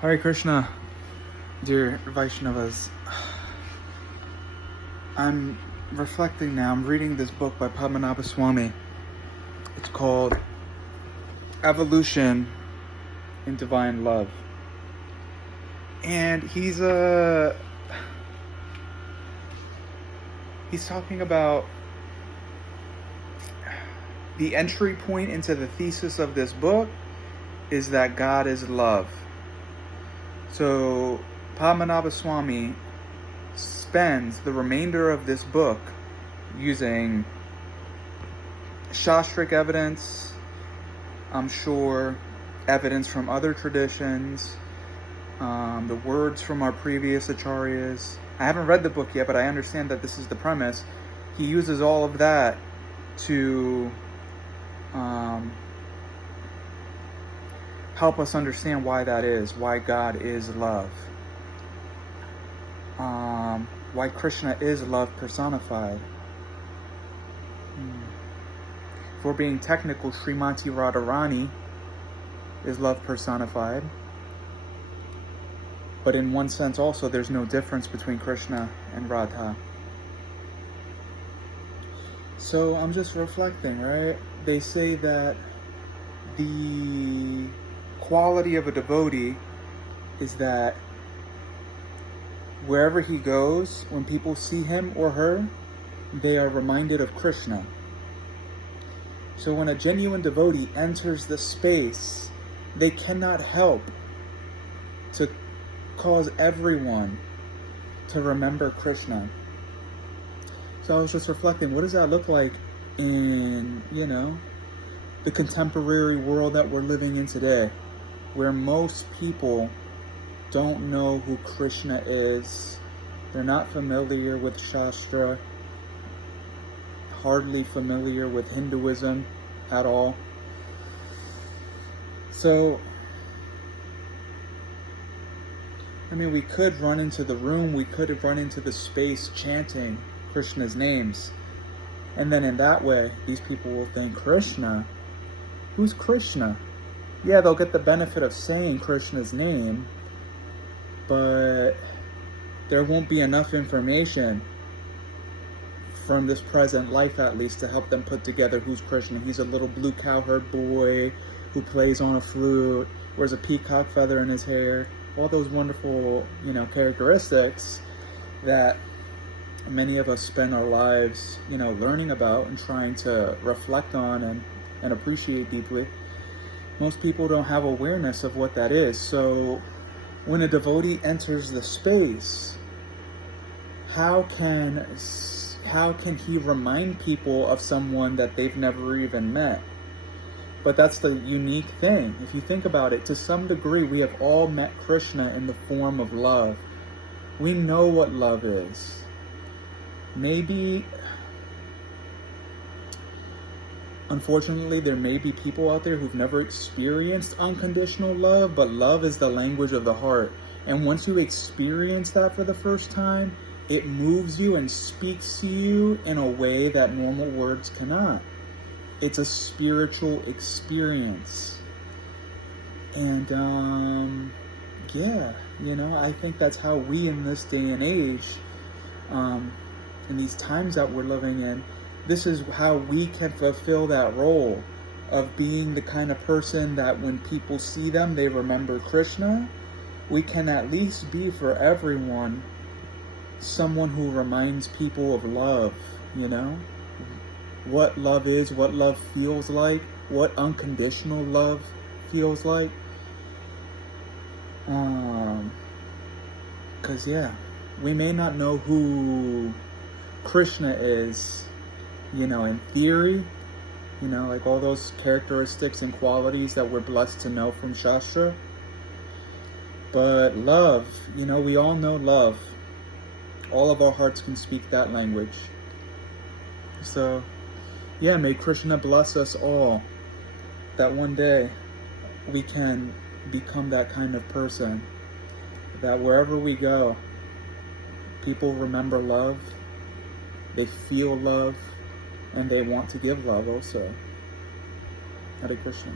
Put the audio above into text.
Hare Krishna, dear Vaishnavas. I'm reflecting now. I'm reading this book by Padmanabha Swami. It's called Evolution in Divine Love. And he's talking about the entry point into the thesis of this book is that God is love. So Padmanabha Swami spends the remainder of this book using Shastric evidence, I'm sure, evidence from other traditions, the words from our previous acharyas. I haven't read the book yet, but I understand that this is the premise. He uses all of that to help us understand why that is, why God is love, why Krishna is love personified. If we're being technical, Srimati Radharani is love personified. But in one sense also, there's no difference between Krishna and Radha. So I'm just reflecting, right? They say that the quality of a devotee is that wherever he goes, when people see him or her, they are reminded of Krishna. So when a genuine devotee enters the space, they cannot help to cause everyone to remember Krishna. So I was just reflecting, what does that look like in, the contemporary world that we're living in today, where most people don't know who Krishna is. They're not familiar with Shastra, hardly familiar with Hinduism at all. So, we could run into the room, we could run into the space chanting Krishna's names. And then in that way, these people will think, Krishna? Who's Krishna? Yeah, they'll get the benefit of saying Krishna's name, but there won't be enough information from this present life, at least, to help them put together who's Krishna. He's a little blue cowherd boy who plays on a flute, wears a peacock feather in his hair, all those wonderful, characteristics that many of us spend our lives, learning about and trying to reflect on and appreciate deeply. Most people don't have awareness of what that is. So when a devotee enters the space, how can he remind people of someone that they've never even met? But that's the unique thing. If you think about it, to some degree, we have all met Krishna in the form of love. We know what love is. Maybe, unfortunately, there may be people out there who've never experienced unconditional love, but love is the language of the heart. And once you experience that for the first time, it moves you and speaks to you in a way that normal words cannot. It's a spiritual experience. And, I think that's how we in this day and age, in these times that we're living in, this is how we can fulfill that role of being the kind of person that when people see them, they remember Krishna. We can at least be for everyone someone who reminds people of love, what love is, what love feels like, what unconditional love feels like. Because, we may not know who Krishna is, in theory, like all those characteristics and qualities that we're blessed to know from Shastra. But love, we all know love. All of our hearts can speak that language. So, may Krishna bless us all, that one day we can become that kind of person, that wherever we go, people remember love, they feel love, and they want to give love also. Hare Krishna.